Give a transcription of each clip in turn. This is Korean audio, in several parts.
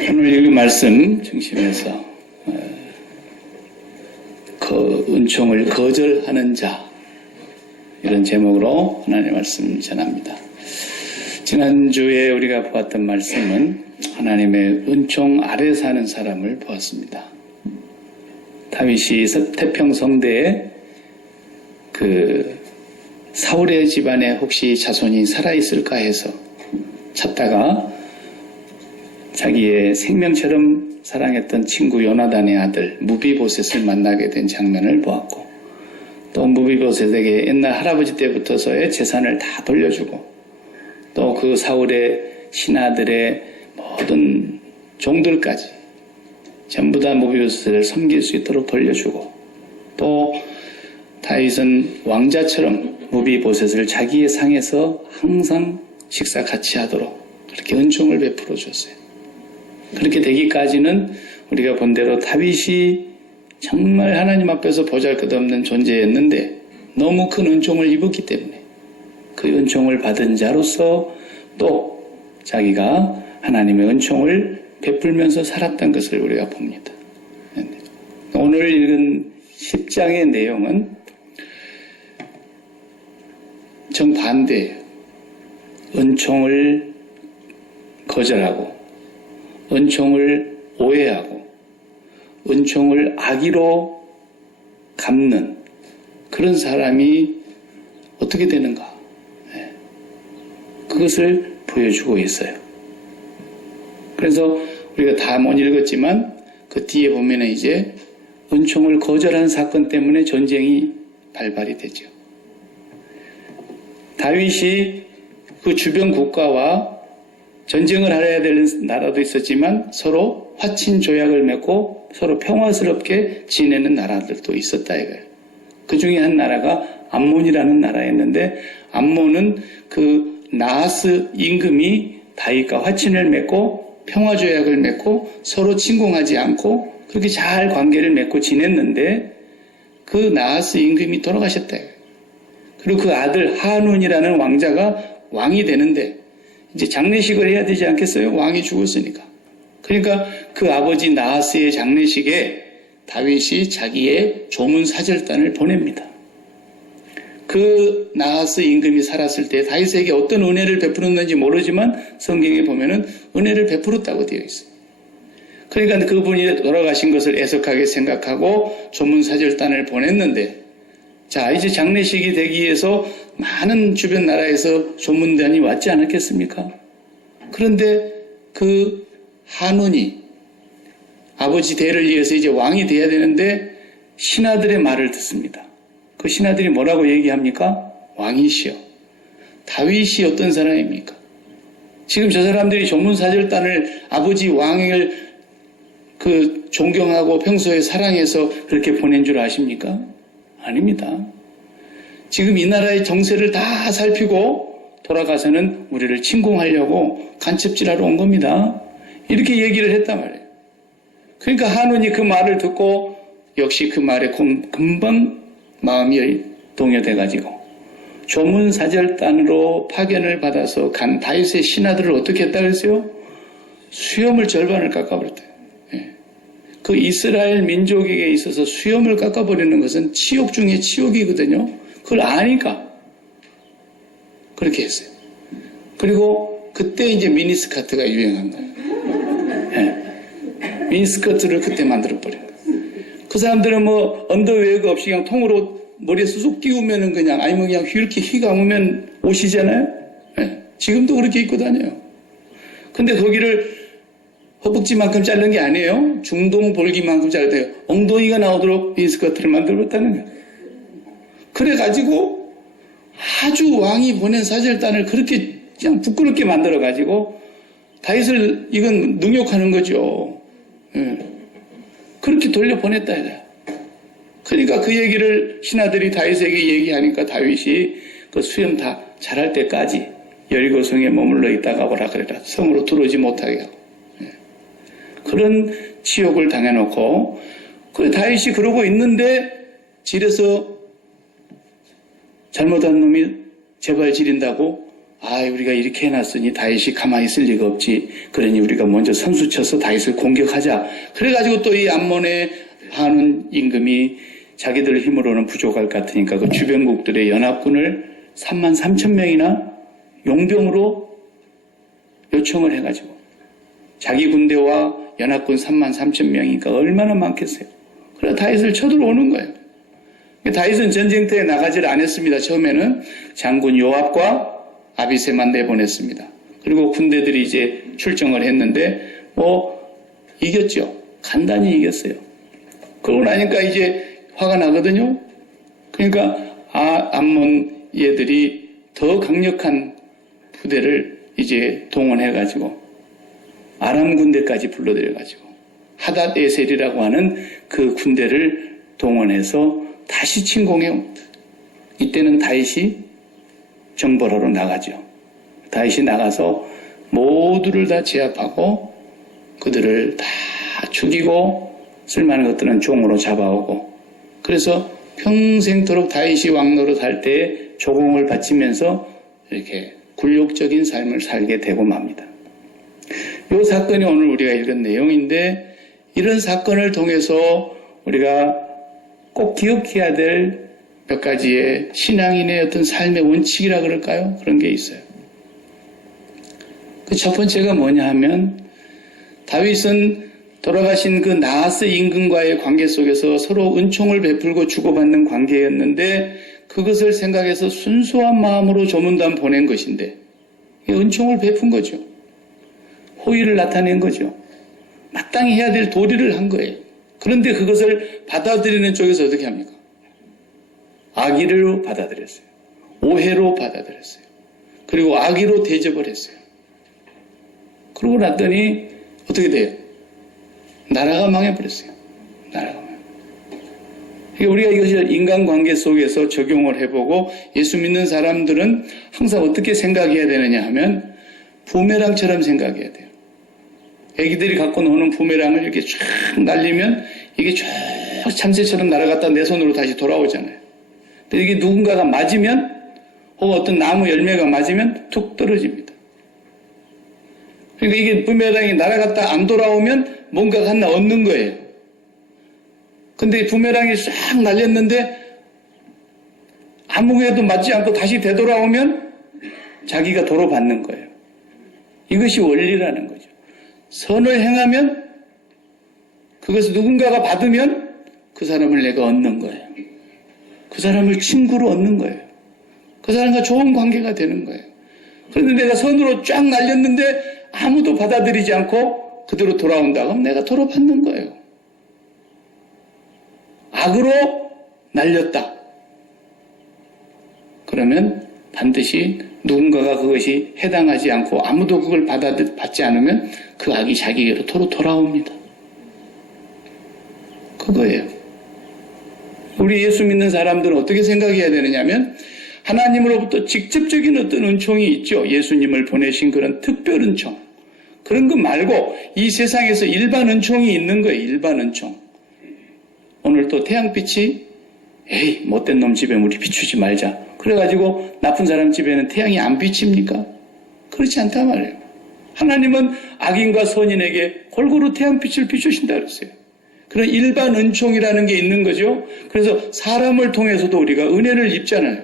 오늘 읽은 말씀 중심에서 은총을 거절하는 자, 이런 제목으로 하나님의 말씀 전합니다. 지난주에 우리가 보았던 말씀은 하나님의 은총 아래 사는 사람을 보았습니다. 다윗이 태평성대에 사울의 집안에 혹시 자손이 살아있을까 해서 찾다가 자기의 생명처럼 사랑했던 친구 요나단의 아들 무비보셋을 만나게 된 장면을 보았고, 또 무비보셋에게 옛날 할아버지 때부터서의 재산을 다 돌려주고, 또 그 사울의 신하들의 모든 종들까지 전부 다 무비보셋을 섬길 수 있도록 돌려주고, 또 다윗은 왕자처럼 무비보셋을 자기의 상에서 항상 식사 같이 하도록 그렇게 은총을 베풀어 줬어요. 그렇게 되기까지는 우리가 본 대로 다윗이 정말 하나님 앞에서 보잘것없는 존재였는데 너무 큰 은총을 입었기 때문에 그 은총을 받은 자로서 또 자기가 하나님의 은총을 베풀면서 살았던 것을 우리가 봅니다. 오늘 읽은 10장의 내용은 정반대예요. 은총을 거절하고, 은총을 오해하고, 은총을 악의로 갚는 그런 사람이 어떻게 되는가, 그것을 보여주고 있어요. 그래서 우리가 다 못 읽었지만 그 뒤에 보면은 이제 은총을 거절한 사건 때문에 전쟁이 발발이 되죠. 다윗이 그 주변 국가와 전쟁을 하려야 되는 나라도 있었지만 서로 화친 조약을 맺고 서로 평화스럽게 지내는 나라들도 있었다 이거예요. 그 중에 한 나라가 암몬이라는 나라였는데, 암몬은 그 나하스 임금이 다윗과 화친을 맺고 평화조약을 맺고 서로 침공하지 않고 그렇게 잘 관계를 맺고 지냈는데, 그 나하스 임금이 돌아가셨다 이거예요. 그리고 그 아들 하눈이라는 왕자가 왕이 되는데 이제 장례식을 해야 되지 않겠어요? 왕이 죽었으니까. 그러니까 그 아버지 나하스의 장례식에 다윗이 자기의 조문 사절단을 보냅니다. 그 나하스 임금이 살았을 때 다윗에게 어떤 은혜를 베풀었는지 모르지만 성경에 보면은 은혜를 베풀었다고 되어 있어요. 그러니까 그분이 돌아가신 것을 애석하게 생각하고 조문 사절단을 보냈는데, 자, 이제 장례식이 되기 위해서 많은 주변 나라에서 조문단이 왔지 않았겠습니까? 그런데 그 하눈이 아버지 대를 이어서 이제 왕이 돼야 되는데 신하들의 말을 듣습니다. 그 신하들이 뭐라고 얘기합니까? 왕이시여, 다윗이 어떤 사람입니까? 지금 저 사람들이 조문사절단을 아버지 왕을 존경하고 평소에 사랑해서 그렇게 보낸 줄 아십니까? 아닙니다. 지금 이 나라의 정세를 다 살피고 돌아가서는 우리를 침공하려고 간첩질하러 온 겁니다. 이렇게 얘기를 했단 말이에요. 그러니까 하눈이 그 말을 듣고 역시 그 말에 금방 마음이 동요돼가지고 조문사절단으로 파견을 받아서 간 다윗의 신하들을 어떻게 했다 그랬어요? 수염을 절반을 깎아버렸대요. 그 이스라엘 민족에게 있어서 수염을 깎아버리는 것은 치욕 중에 치욕이거든요. 그걸 아니까 그렇게 했어요. 그리고 그때 이제 미니스커트가 유행한 거예요. 미니스커트를 그때 만들어버린 거예요. 그 사람들은 뭐 언더웨어가 없이 그냥 통으로 머리에 쑥 끼우면은 그냥, 아니면 그냥 이렇게 휘 감으면 옷이잖아요. 지금도 그렇게 입고 다녀요. 근데 거기를 허벅지만큼 자른 게 아니에요. 중동 볼기만큼 자르대요. 엉덩이가 나오도록 미니스커트를 만들었다는 거예요. 그래가지고 아주 왕이 보낸 사절단을 그렇게 그냥 부끄럽게 만들어가지고 다윗을 이건 능욕하는 거죠. 그렇게 돌려보냈다 이거야. 그러니까 그 얘기를 신하들이 다윗에게 얘기하니까 다윗이 그 수염 다 자랄 때까지 여리고성에 머물러 있다가 오라 그래라. 성으로 들어오지 못하게 하고. 그런 치욕을 당해놓고, 그 다윗이 그러고 있는데 질에서 잘못한 놈이 재발 지린다고 우리가 이렇게 해놨으니 다윗이 가만히 있을 리가 없지. 그러니 우리가 먼저 선수 쳐서 다윗을 공격하자. 그래가지고 또 이 암몬의 한운 임금이 자기들 힘으로는 부족할 것 같으니까 그 주변국들의 연합군을 33,000명이나 용병으로 요청을 해가지고 자기 군대와 연합군 33,000명이니까 얼마나 많겠어요. 그래서 다윗을 쳐들어오는 거예요. 다윗은 전쟁터에 나가지를 않았습니다. 처음에는 장군 요압과 아비새만 내보냈습니다. 그리고 군대들이 이제 출정을 했는데 이겼죠. 간단히 이겼어요. 그러고 나니까 이제 화가 나거든요. 그러니까 암몬 얘들이 더 강력한 부대를 이제 동원해가지고 아람 군대까지 불러들여가지고 하닷 에셀이라고 하는 그 군대를 동원해서 다시 침공해 옵니다. 이때는 다윗이 정벌하러 나가죠. 다윗이 나가서 모두를 다 제압하고 그들을 다 죽이고 쓸만한 것들은 종으로 잡아오고 그래서 평생토록 다윗이 왕노릇할 때 조공을 바치면서 이렇게 굴욕적인 삶을 살게 되고 맙니다. 이 사건이 오늘 우리가 읽은 내용인데 이런 사건을 통해서 우리가 꼭 기억해야 될 몇 가지의 신앙인의 어떤 삶의 원칙이라 그럴까요? 그런 게 있어요. 그 첫 번째가 뭐냐 하면 다윗은 돌아가신 그 나하스 임금과의 관계 속에서 서로 은총을 베풀고 주고받는 관계였는데 그것을 생각해서 순수한 마음으로 조문단 보낸 것인데 은총을 베푼 거죠. 호의를 나타낸 거죠. 마땅히 해야 될 도리를 한 거예요. 그런데 그것을 받아들이는 쪽에서 어떻게 합니까? 악의로 받아들였어요. 오해로 받아들였어요. 그리고 악의로 대접을 했어요. 그러고 났더니 어떻게 돼요? 나라가 망해버렸어요. 나라가 망해버렸어요. 우리가 이것을 인간관계 속에서 적용을 해보고 예수 믿는 사람들은 항상 어떻게 생각해야 되느냐 하면 부메랑처럼 생각해야 돼요. 애기들이 갖고 노는 부메랑을 이렇게 쫙 날리면 이게 쭉 참새처럼 날아갔다 내 손으로 다시 돌아오잖아요. 근데 이게 누군가가 맞으면 혹은 어떤 나무 열매가 맞으면 툭 떨어집니다. 그러니까 이게 부메랑이 날아갔다 안 돌아오면 뭔가 하나 얻는 거예요. 근데 부메랑이 싹 날렸는데 아무에도 맞지 않고 다시 되돌아오면 자기가 도로 받는 거예요. 이것이 원리라는 거죠. 선을 행하면 그것을 누군가가 받으면 그 사람을 내가 얻는 거예요. 그 사람을 친구로 얻는 거예요. 그 사람과 좋은 관계가 되는 거예요. 그런데 내가 선으로 쫙 날렸는데 아무도 받아들이지 않고 그대로 돌아온다 그러면 내가 도로 받는 거예요. 악으로 날렸다. 그러면 반드시 누군가가 그것이 해당하지 않고 아무도 그걸 받지 않으면 그 악이 자기에게로 돌아옵니다. 그거예요. 우리 예수 믿는 사람들은 어떻게 생각해야 되느냐면 하나님으로부터 직접적인 어떤 은총이 있죠. 예수님을 보내신 그런 특별 은총. 그런 것 말고 이 세상에서 일반 은총이 있는 거예요. 일반 은총. 오늘 또 태양빛이 못된 놈 집에 우리 비추지 말자. 그래가지고 나쁜 사람 집에는 태양이 안 비칩니까? 그렇지 않단 말이에요. 하나님은 악인과 선인에게 골고루 태양빛을 비추신다 그랬어요. 그런 일반 은총이라는 게 있는 거죠. 그래서 사람을 통해서도 우리가 은혜를 입잖아요.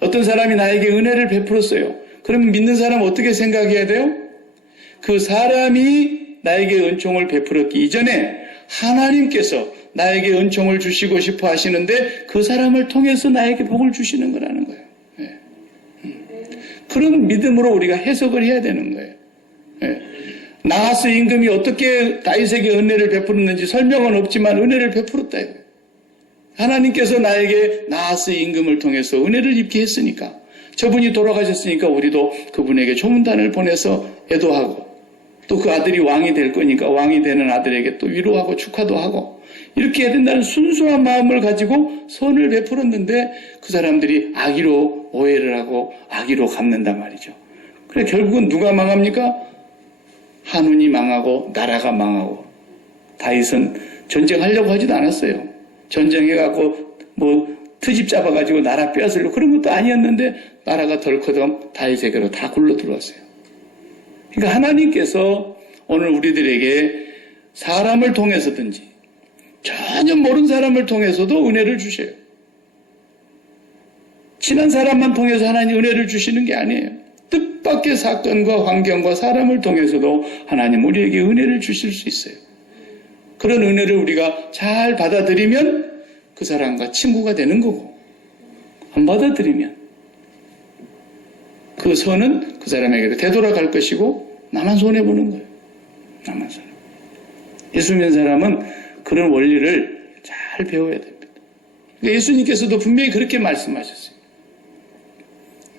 어떤 사람이 나에게 은혜를 베풀었어요. 그러면 믿는 사람은 어떻게 생각해야 돼요? 그 사람이 나에게 은총을 베풀었기 이전에 하나님께서 나에게 은총을 주시고 싶어 하시는데 그 사람을 통해서 나에게 복을 주시는 거라는 거예요. 네. 그런 믿음으로 우리가 해석을 해야 되는 거예요. 네. 나하스 임금이 어떻게 다윗에게 은혜를 베풀었는지 설명은 없지만 은혜를 베풀었다. 하나님께서 나에게 나하스 임금을 통해서 은혜를 입게 했으니까 저분이 돌아가셨으니까 우리도 그분에게 조문단을 보내서 애도하고 또 그 아들이 왕이 될 거니까 왕이 되는 아들에게 또 위로하고 축하도 하고 이렇게 해야 된다는 순수한 마음을 가지고 선을 베풀었는데 그 사람들이 악의로 오해를 하고 악의로 갚는단 말이죠. 그래 결국은 누가 망합니까? 한운이 망하고 나라가 망하고 다윗은 전쟁하려고 하지도 않았어요. 전쟁해갖고 트집 잡아가지고 나라 빼앗으려고 그런 것도 아니었는데 나라가 덜커덩 다윗에게로 다 굴러 들어왔어요. 그러니까 하나님께서 오늘 우리들에게 사람을 통해서든지 전혀 모르는 사람을 통해서도 은혜를 주셔요. 친한 사람만 통해서 하나님 은혜를 주시는 게 아니에요. 뜻밖의 사건과 환경과 사람을 통해서도 하나님 우리에게 은혜를 주실 수 있어요. 그런 은혜를 우리가 잘 받아들이면 그 사람과 친구가 되는 거고, 안 받아들이면 그 선은 그 사람에게로 되돌아갈 것이고 나만 손해보는 거예요. 나만 손해. 예수 믿는 사람은 그런 원리를 잘 배워야 됩니다. 그러니까 예수님께서도 분명히 그렇게 말씀하셨어요.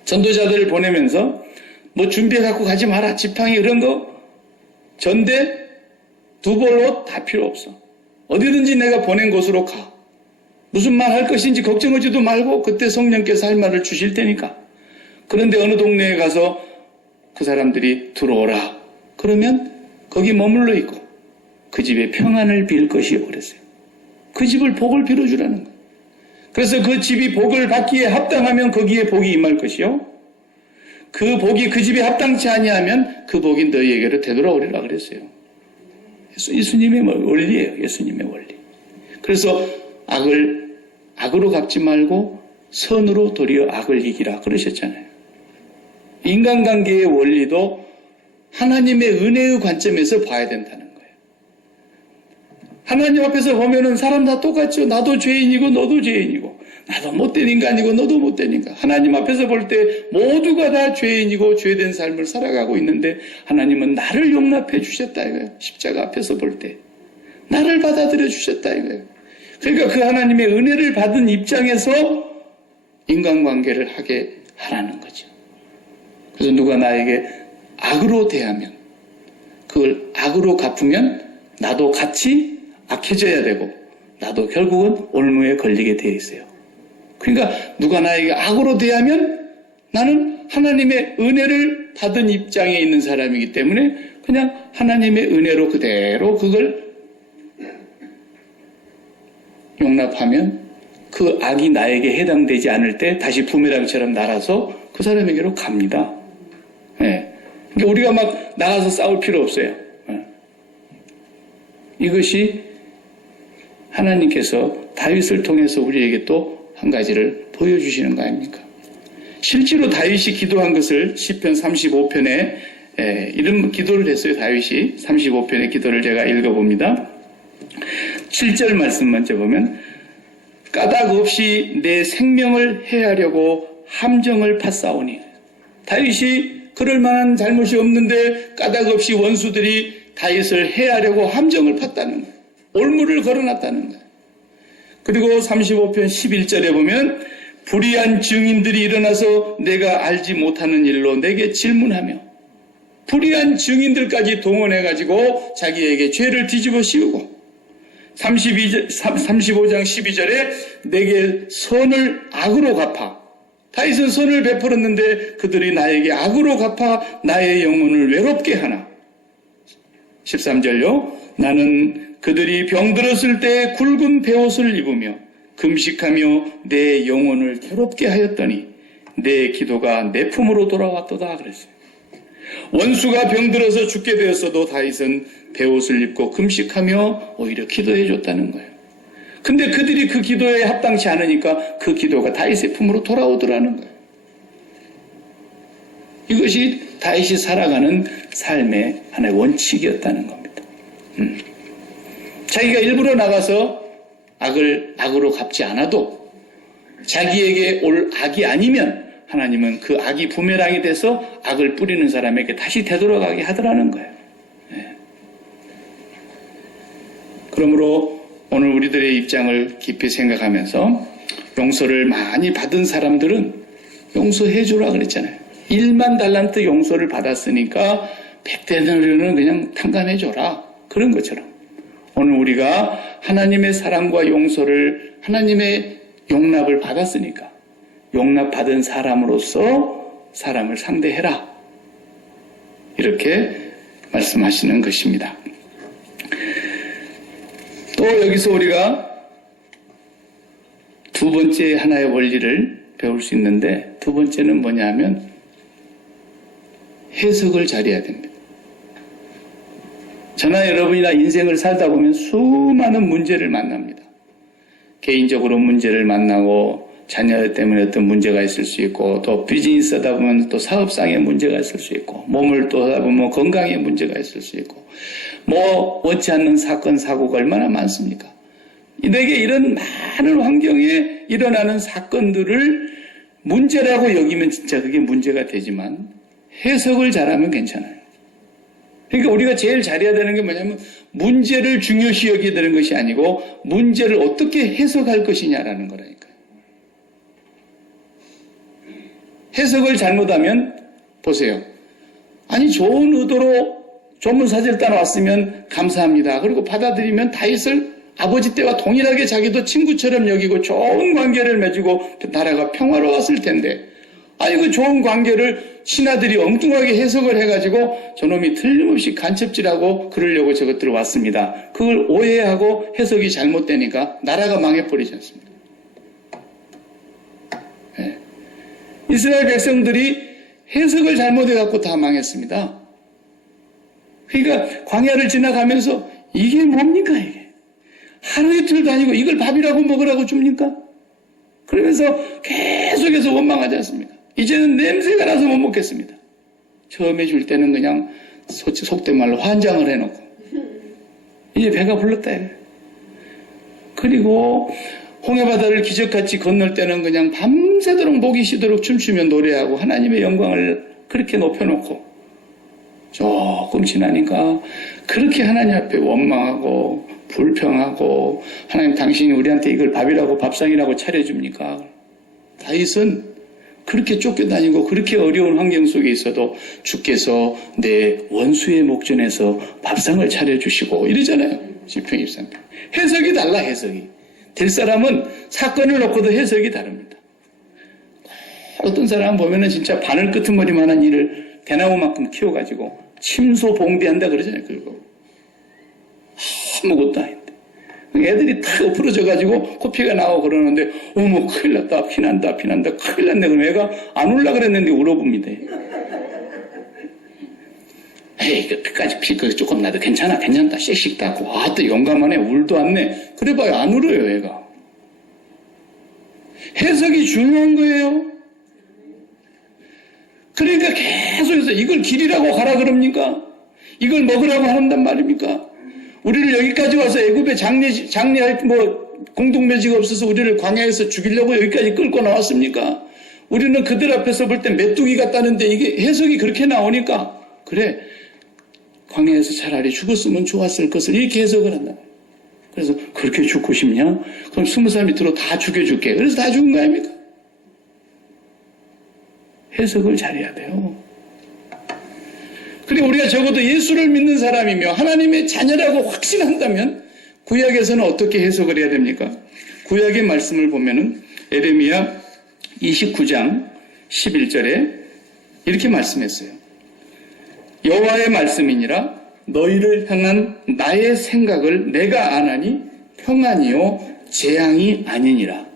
전도자들을 보내면서 뭐 준비해 갖고 가지 마라, 지팡이 이런 거, 전대, 두벌 옷 다 필요 없어. 어디든지 내가 보낸 곳으로 가. 무슨 말 할 것인지 걱정하지도 말고 그때 성령께서 할 말을 주실 테니까. 그런데 어느 동네에 가서 그 사람들이 들어오라. 그러면 거기 머물러 있고 그 집에 평안을 빌 것이요 그랬어요. 그 집을 복을 빌어주라는 거예요. 그래서 그 집이 복을 받기에 합당하면 거기에 복이 임할 것이요. 그 복이 그 집에 합당치 아니하면 그 복이 너희에게로 되돌아오리라 그랬어요. 예수님의 원리예요. 예수님의 원리. 그래서 악으로 갚지 말고 선으로 도리어 악을 이기라 그러셨잖아요. 인간관계의 원리도 하나님의 은혜의 관점에서 봐야 된다는 거예요. 하나님 앞에서 보면은 사람 다 똑같죠. 나도 죄인이고 너도 죄인이고 나도 못된 인간이고 너도 못된 인간. 하나님 앞에서 볼 때 모두가 다 죄인이고 죄된 삶을 살아가고 있는데 하나님은 나를 용납해 주셨다 이거예요. 십자가 앞에서 볼 때 나를 받아들여 주셨다 이거예요. 그러니까 그 하나님의 은혜를 받은 입장에서 인간관계를 하게 하라는 거죠. 그래서 누가 나에게 악으로 대하면 그걸 악으로 갚으면 나도 같이 악해져야 되고 나도 결국은 올무에 걸리게 되어 있어요. 그러니까 누가 나에게 악으로 대하면 나는 하나님의 은혜를 받은 입장에 있는 사람이기 때문에 그냥 하나님의 은혜로 그대로 그걸 용납하면 그 악이 나에게 해당되지 않을 때 다시 부메랑처럼 날아서 그 사람에게로 갑니다. 네. 그러니까 우리가 막 나가서 싸울 필요 없어요. 네. 이것이 하나님께서 다윗을 통해서 우리에게 또 한 가지를 보여주시는 거 아닙니까? 실제로 다윗이 기도한 것을 시편 35편에 이런 기도를 했어요. 다윗이 35편의 기도를 제가 읽어봅니다. 7절 말씀 먼저 보면 까닭 없이 내 생명을 해하려고 함정을 팠사오니 다윗이 그럴 만한 잘못이 없는데 까닭 없이 원수들이 다윗을 해하려고 함정을 팠다는 거예요. 올무를 걸어놨다는 거예요. 그리고 35편 11절에 보면 불의한 증인들이 일어나서 내가 알지 못하는 일로 내게 질문하며 불의한 증인들까지 동원해가지고 자기에게 죄를 뒤집어 씌우고 35장 12절에 내게 선을 악으로 갚아. 다윗은 선을 베풀었는데 그들이 나에게 악으로 갚아 나의 영혼을 외롭게 하나. 13절요. 나는 그들이 병들었을 때 굵은 베옷을 입으며 금식하며 내 영혼을 괴롭게 하였더니 내 기도가 내 품으로 돌아왔도다 그랬어요. 원수가 병들어서 죽게 되었어도 다윗은 베옷을 입고 금식하며 오히려 기도해 줬다는 거예요. 근데 그들이 그 기도에 합당치 않으니까 그 기도가 다윗의 품으로 돌아오더라는 거예요. 이것이 다윗이 살아가는 삶의 하나의 원칙이었다는 겁니다. 자기가 일부러 나가서 악으로 갚지 않아도 자기에게 올 악이 아니면 하나님은 그 악이 부메랑이 돼서 악을 뿌리는 사람에게 다시 되돌아가게 하더라는 거예요. 네. 그러므로 오늘 우리들의 입장을 깊이 생각하면서 용서를 많이 받은 사람들은 용서해 주라 그랬잖아요. 1만 달란트 용서를 받았으니까 100데나리온은 그냥 탕감해 줘라. 그런 것처럼 오늘 우리가 하나님의 사랑과 용서를 하나님의 용납을 받았으니까 용납받은 사람으로서 사람을 상대해라. 이렇게 말씀하시는 것입니다. 또 여기서 우리가 두 번째 하나의 원리를 배울 수 있는데, 두 번째는 뭐냐 하면 해석을 잘해야 됩니다. 저나 여러분이나 인생을 살다 보면 수많은 문제를 만납니다. 개인적으로 문제를 만나고 자녀 때문에 어떤 문제가 있을 수 있고, 또 비즈니스 하다 보면 또 사업상의 문제가 있을 수 있고, 몸을 또 하다 보면 건강에 문제가 있을 수 있고, 뭐 원치 않는 사건 사고가 얼마나 많습니까? 내게 이런 많은 환경에 일어나는 사건들을 문제라고 여기면 진짜 그게 문제가 되지만 해석을 잘하면 괜찮아요. 그러니까 우리가 제일 잘해야 되는 게 뭐냐면 문제를 중요시 여겨야 되는 것이 아니고 문제를 어떻게 해석할 것이냐라는 거라니까요. 해석을 잘못하면 보세요. 아니 좋은 의도로 조문사지를 따라왔으면 감사합니다. 그리고 받아들이면 다윗을 아버지 때와 동일하게 자기도 친구처럼 여기고 좋은 관계를 맺고 나라가 평화로웠을 텐데, 아니 그 좋은 관계를 신하들이 엉뚱하게 해석을 해가지고 저놈이 틀림없이 간첩질하고 그러려고 저것들을 왔습니다. 그걸 오해하고 해석이 잘못되니까 나라가 망해버리지 않습니까? 네. 이스라엘 백성들이 해석을 잘못해갖고 다 망했습니다. 그러니까 광야를 지나가면서 이게 뭡니까 이게? 하루 이틀 다니고 이걸 밥이라고 먹으라고 줍니까? 그러면서 계속해서 원망하지 않습니까? 이제는 냄새가 나서 못 먹겠습니다. 처음에 줄 때는 그냥 속된 말로 환장을 해놓고 이제 배가 불렀다. 그리고 홍해바다를 기적같이 건널 때는 그냥 밤새도록 목이 쉬도록 춤추며 노래하고 하나님의 영광을 그렇게 높여놓고 조금 지나니까 그렇게 하나님 앞에 원망하고 불평하고, 하나님 당신이 우리한테 이걸 밥이라고 밥상이라고 차려줍니까? 다윗은 그렇게 쫓겨다니고 그렇게 어려운 환경 속에 있어도 주께서 내 원수의 목전에서 밥상을 차려주시고 이러잖아요. 시편 23편. 해석이 달라. 해석이 될 사람은 사건을 놓고도 해석이 다릅니다. 어떤 사람 보면은 진짜 바늘 끄트머리만한 일을 대나무만큼 키워가지고 침소봉대한다 그러잖아요. 그리고 아무것도 아닌데 애들이 탁 엎어져가지고 코피가 나오고 그러는데 어머 큰일 났다 피난다 큰일 났네. 그럼 애가 안 울라 그랬는데 울어봅니다. 에이 피까지 피 조금 나도 괜찮다 씩씩 닦고 또 용감하네 울도 않네. 그래봐요 안 울어요 애가. 해석이 중요한 거예요. 그러니까 계속해서 이걸 길이라고 가라 그럽니까? 이걸 먹으라고 한단 말입니까? 우리를 여기까지 와서 애굽에 장례할 공동묘지가 없어서 우리를 광야에서 죽이려고 여기까지 끌고 나왔습니까? 우리는 그들 앞에서 볼 때 메뚜기 같다는데 이게 해석이 그렇게 나오니까 그래 광야에서 차라리 죽었으면 좋았을 것을 이렇게 해석을 한다. 그래서 그렇게 죽고 싶냐? 그럼 20살 밑으로 다 죽여줄게. 그래서 다 죽은 거 아닙니까? 해석을 잘해야 돼요. 그리고 우리가 적어도 예수를 믿는 사람이며 하나님의 자녀라고 확신한다면 구약에서는 어떻게 해석을 해야 됩니까? 구약의 말씀을 보면은 에레미야 29장 11절에 이렇게 말씀했어요. 여호와의 말씀이니라 너희를 향한 나의 생각을 내가 아나니 평안이요 재앙이 아니니라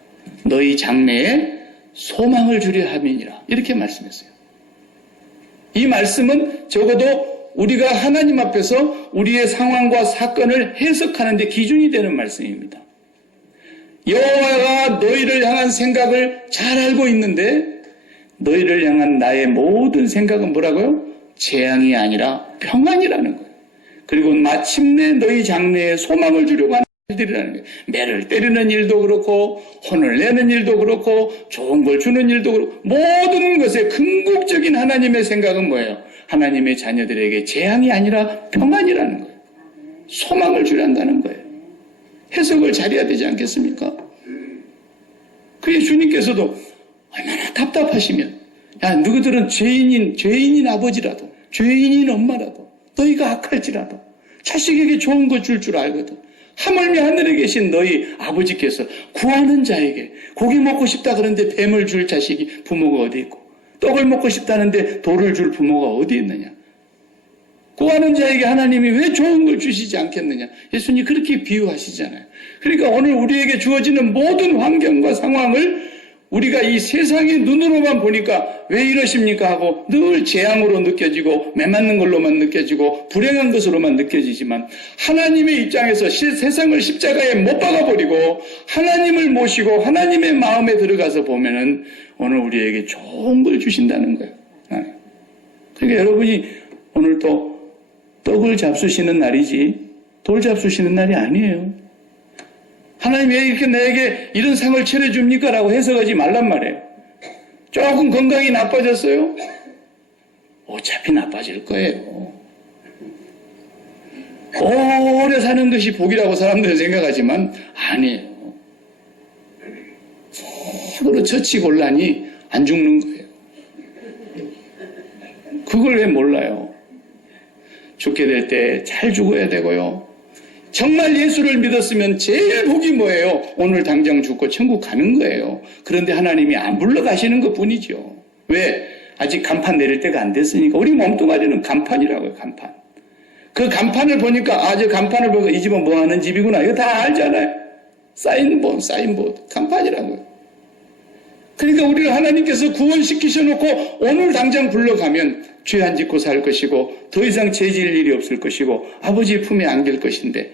너희 장래에 소망을 주려 함이니라 이렇게 말씀했어요. 이 말씀은 적어도 우리가 하나님 앞에서 우리의 상황과 사건을 해석하는 데 기준이 되는 말씀입니다. 여호와가 너희를 향한 생각을 잘 알고 있는데 너희를 향한 나의 모든 생각은 뭐라고요? 재앙이 아니라 평안이라는 거예요. 그리고 마침내 너희 장래에 소망을 주려고 하는 일들이라는 거예요. 매를 때리는 일도 그렇고 혼을 내는 일도 그렇고 좋은 걸 주는 일도 그렇고 모든 것의 궁극적인 하나님의 생각은 뭐예요? 하나님의 자녀들에게 재앙이 아니라 평안이라는 거예요. 소망을 주란다는 거예요. 해석을 잘해야 되지 않겠습니까? 그게 주님께서도 얼마나 답답하시면 야 누구들은 죄인인 아버지라도 죄인인 엄마라도 너희가 악할지라도 자식에게 좋은 거 줄 줄 알거든. 하물며 하늘에 계신 너희 아버지께서 구하는 자에게 고기 먹고 싶다 그러는데 뱀을 줄 자식이 부모가 어디 있고 떡을 먹고 싶다는데 돌을 줄 부모가 어디 있느냐. 구하는 자에게 하나님이 왜 좋은 걸 주시지 않겠느냐. 예수님 그렇게 비유하시잖아요. 그러니까 오늘 우리에게 주어지는 모든 환경과 상황을 우리가 이 세상의 눈으로만 보니까 왜 이러십니까 하고 늘 재앙으로 느껴지고 매맞는 걸로만 느껴지고 불행한 것으로만 느껴지지만 하나님의 입장에서 세상을 십자가에 못 박아버리고 하나님을 모시고 하나님의 마음에 들어가서 보면은 오늘 우리에게 좋은 걸 주신다는 거예요. 그러니까 여러분이 오늘 또 떡을 잡수시는 날이지 돌 잡수시는 날이 아니에요. 하나님 왜 이렇게 나에게 이런 상을 차려줍니까? 라고 해석하지 말란 말이에요. 조금 건강이 나빠졌어요? 어차피 나빠질 거예요. 오래 사는 것이 복이라고 사람들은 생각하지만 아니에요. 속으로 처치곤란이 안 죽는 거예요. 그걸 왜 몰라요? 죽게 될 때 잘 죽어야 되고요. 정말 예수를 믿었으면 제일 복이 뭐예요? 오늘 당장 죽고 천국 가는 거예요. 그런데 하나님이 안 불러가시는 것 뿐이죠. 왜? 아직 간판 내릴 때가 안 됐으니까. 우리 몸뚱아리는 간판이라고요, 간판. 그 간판을 보니까 저 간판을 보고 이 집은 뭐 하는 집이구나. 이거 다 알잖아요. 사인보드, 간판이라고요. 그러니까 우리를 하나님께서 구원시키셔놓고 오늘 당장 불러가면 죄 안 짓고 살 것이고 더 이상 죄질 일이 없을 것이고 아버지의 품에 안길 것인데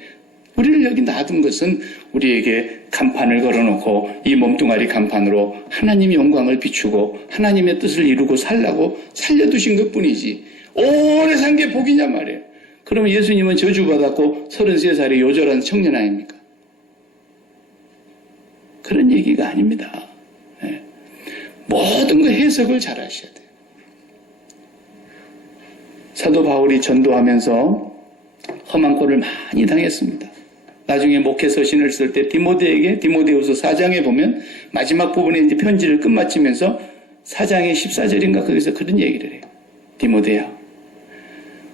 우리를 여기 놔둔 것은 우리에게 간판을 걸어놓고 이 몸뚱아리 간판으로 하나님의 영광을 비추고 하나님의 뜻을 이루고 살라고 살려두신 것뿐이지 오래 산 게 복이냐 말이에요. 그러면 예수님은 저주받았고 33살의 요절한 청년 아닙니까? 그런 얘기가 아닙니다. 네. 모든 거 해석을 잘 하셔야 돼요. 사도 바울이 전도하면서 험한 꼴을 많이 당했습니다. 나중에 목회 서신을 쓸 때 디모데후서 4장에 보면 마지막 부분에 이제 편지를 끝마치면서 4장의 14절인가 거기서 그런 얘기를 해요. 디모데야,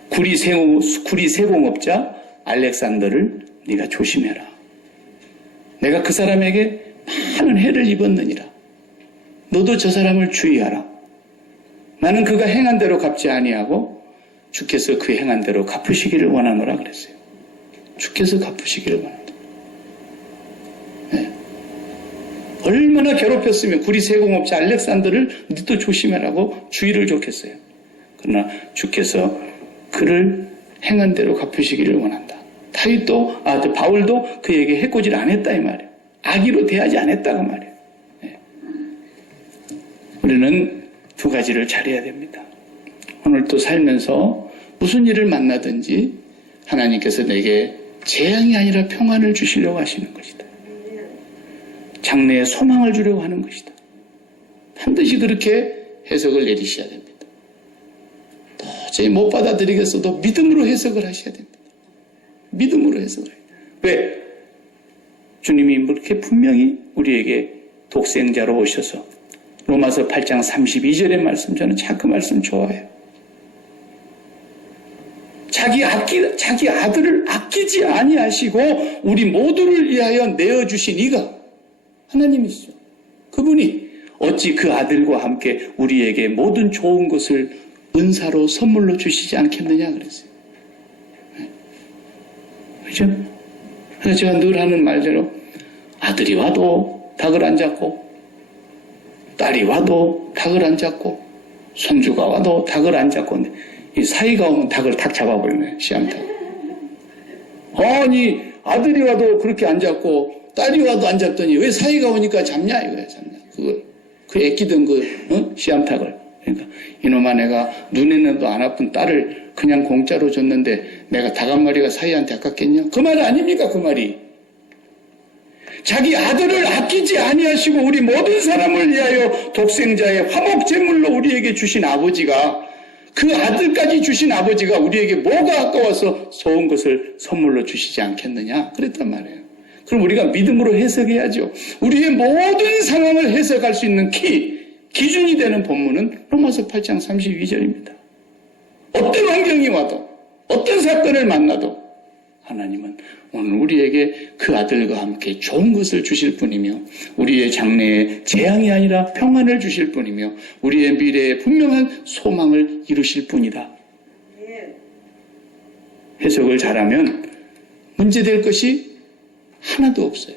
구리 세공업자 알렉산더를 네가 조심해라. 내가 그 사람에게 많은 해를 입었느니라. 너도 저 사람을 주의하라. 나는 그가 행한 대로 갚지 아니하고 주께서 그 행한 대로 갚으시기를 원하노라 그랬어요. 주께서 갚으시기를 원한다. 네. 얼마나 괴롭혔으면 구리 세공업자 알렉산더를 너도 조심해라고 주의를 줬겠어요. 그러나 주께서 그를 행한 대로 갚으시기를 원한다. 바울도 그에게 해코지를 안 했다 이 말이에요. 악의로 대하지 않았다고 말이에요. 네. 우리는 두 가지를 잘해야 됩니다. 오늘 또 살면서 무슨 일을 만나든지 하나님께서 내게 재앙이 아니라 평안을 주시려고 하시는 것이다. 장래에 소망을 주려고 하는 것이다. 반드시 그렇게 해석을 내리셔야 됩니다. 도저히 못 받아들이겠어도 믿음으로 해석을 하셔야 됩니다. 믿음으로 해석을 해요. 왜? 주님이 이렇게 분명히 우리에게 독생자로 오셔서 로마서 8장 32절의 말씀, 저는 참 그 말씀 좋아해요. 자기 아들을 아끼지 아니하시고 우리 모두를 위하여 내어주신 이가 하나님이시죠. 그분이 어찌 그 아들과 함께 우리에게 모든 좋은 것을 은사로 선물로 주시지 않겠느냐 그랬어요. 그죠? 그래서 제가 늘 하는 말대로 아들이 와도 닭을 안 잡고 딸이 와도 닭을 안 잡고 손주가 와도 닭을 안 잡고 이 사이가 오면 닭을 탁 잡아버리네. 씨암탉. 아니 아들이 와도 그렇게 안 잡고 딸이 와도 안 잡더니 왜 사이가 오니까 잡냐 이거야. 잡냐. 그 애끼던 씨암탉을. 그러니까 이놈아 내가 눈에는도 안 아픈 딸을 그냥 공짜로 줬는데 내가 닭 한 마리가 사이한테 아깝겠냐? 그 말 아닙니까 그 말이? 자기 아들을 아끼지 아니하시고 우리 모든 사람을 위하여 독생자의 화목제물로 우리에게 주신 아버지가 그 아들까지 주신 아버지가 우리에게 뭐가 아까워서 좋은 것을 선물로 주시지 않겠느냐 그랬단 말이에요. 그럼 우리가 믿음으로 해석해야죠. 우리의 모든 상황을 해석할 수 있는 기준이 되는 본문은 로마서 8장 32절입니다. 어떤 환경이 와도 어떤 사건을 만나도 하나님은 오늘 우리에게 그 아들과 함께 좋은 것을 주실 뿐이며 우리의 장래에 재앙이 아니라 평안을 주실 뿐이며 우리의 미래에 분명한 소망을 이루실 뿐이다. 해석을 잘하면 문제될 것이 하나도 없어요.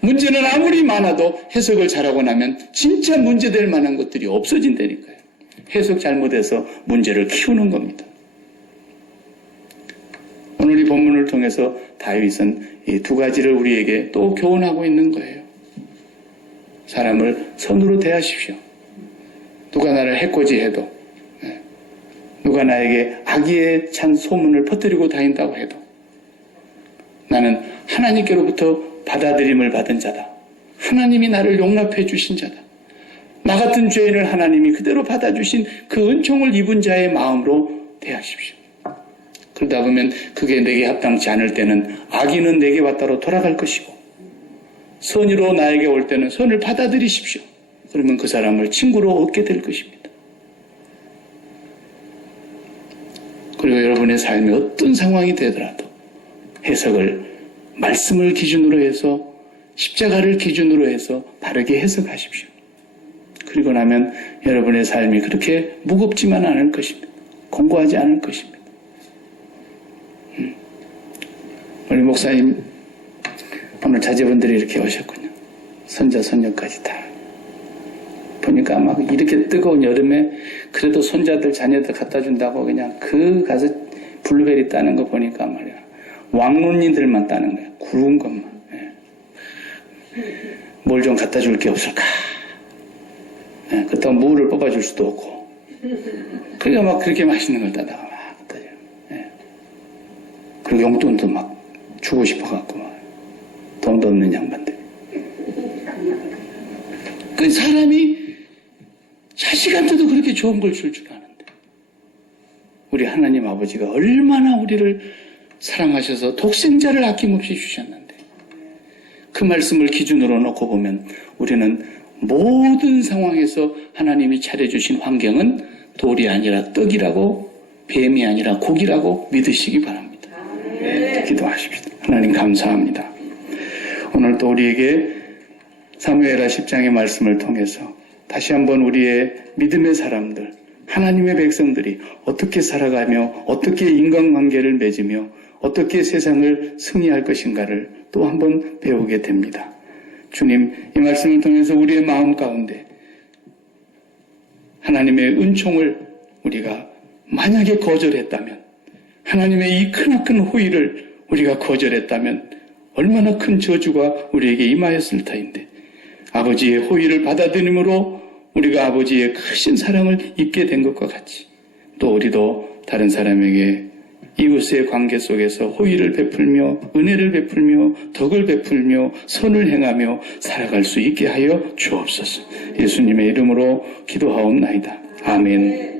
문제는 아무리 많아도 해석을 잘하고 나면 진짜 문제될 만한 것들이 없어진다니까요. 해석 잘못해서 문제를 키우는 겁니다. 오늘 이 본문을 통해서 다윗은 이 두 가지를 우리에게 또 교훈하고 있는 거예요. 사람을 선으로 대하십시오. 누가 나를 해코지해도, 누가 나에게 악의에 찬 소문을 퍼뜨리고 다닌다고 해도 나는 하나님께로부터 받아들임을 받은 자다. 하나님이 나를 용납해 주신 자다. 나 같은 죄인을 하나님이 그대로 받아주신 그 은총을 입은 자의 마음으로 대하십시오. 그러다 보면 그게 내게 합당치 않을 때는 악인은 내게 받다로 돌아갈 것이고 선의로 나에게 올 때는 선을 받아들이십시오. 그러면 그 사람을 친구로 얻게 될 것입니다. 그리고 여러분의 삶이 어떤 상황이 되더라도 해석을 말씀을 기준으로 해서 십자가를 기준으로 해서 바르게 해석하십시오. 그리고 나면 여러분의 삶이 그렇게 무겁지만 않을 것입니다. 공고하지 않을 것입니다. 우리 목사님 오늘 자제분들이 이렇게 오셨군요. 손자 손녀까지 다 보니까 막 이렇게 뜨거운 여름에 그래도 손자들 자녀들 갖다 준다고 그냥 그 가서 블루베리 따는 거 보니까 말이야 왕눈이들만 따는 거야. 구운 것만. 뭘 좀 갖다 줄 게 없을까? 그렇다고 무를 뽑아줄 수도 없고. 그러니까 막 그렇게 맛있는 걸 따다가 막 갖다 줘요. 그리고 용돈도 막 주고 싶어갖고 막 돈도 없는 양반들. 그 사람이 자식한테도 그렇게 좋은 걸 줄 아는데 우리 하나님 아버지가 얼마나 우리를 사랑하셔서 독생자를 아낌없이 주셨는데 그 말씀을 기준으로 놓고 보면 우리는 모든 상황에서 하나님이 차려주신 환경은 돌이 아니라 떡이라고 뱀이 아니라 고기라고 믿으시기 바랍니다. 기도하십시다. 하나님 감사합니다. 오늘 또 우리에게 사무엘하 10장의 말씀을 통해서 다시 한번 우리의 믿음의 사람들, 하나님의 백성들이 어떻게 살아가며 어떻게 인간관계를 맺으며 어떻게 세상을 승리할 것인가를 또 한번 배우게 됩니다. 주님, 이 말씀을 통해서 우리의 마음 가운데 하나님의 은총을 우리가 만약에 거절했다면 하나님의 이 크나큰 호의를 우리가 거절했다면 얼마나 큰 저주가 우리에게 임하였을 터인데 아버지의 호의를 받아들임으로 우리가 아버지의 크신 사랑을 입게 된 것과 같이 또 우리도 다른 사람에게 이웃의 관계 속에서 호의를 베풀며 은혜를 베풀며 덕을 베풀며 선을 행하며 살아갈 수 있게 하여 주옵소서. 예수님의 이름으로 기도하옵나이다. 아멘.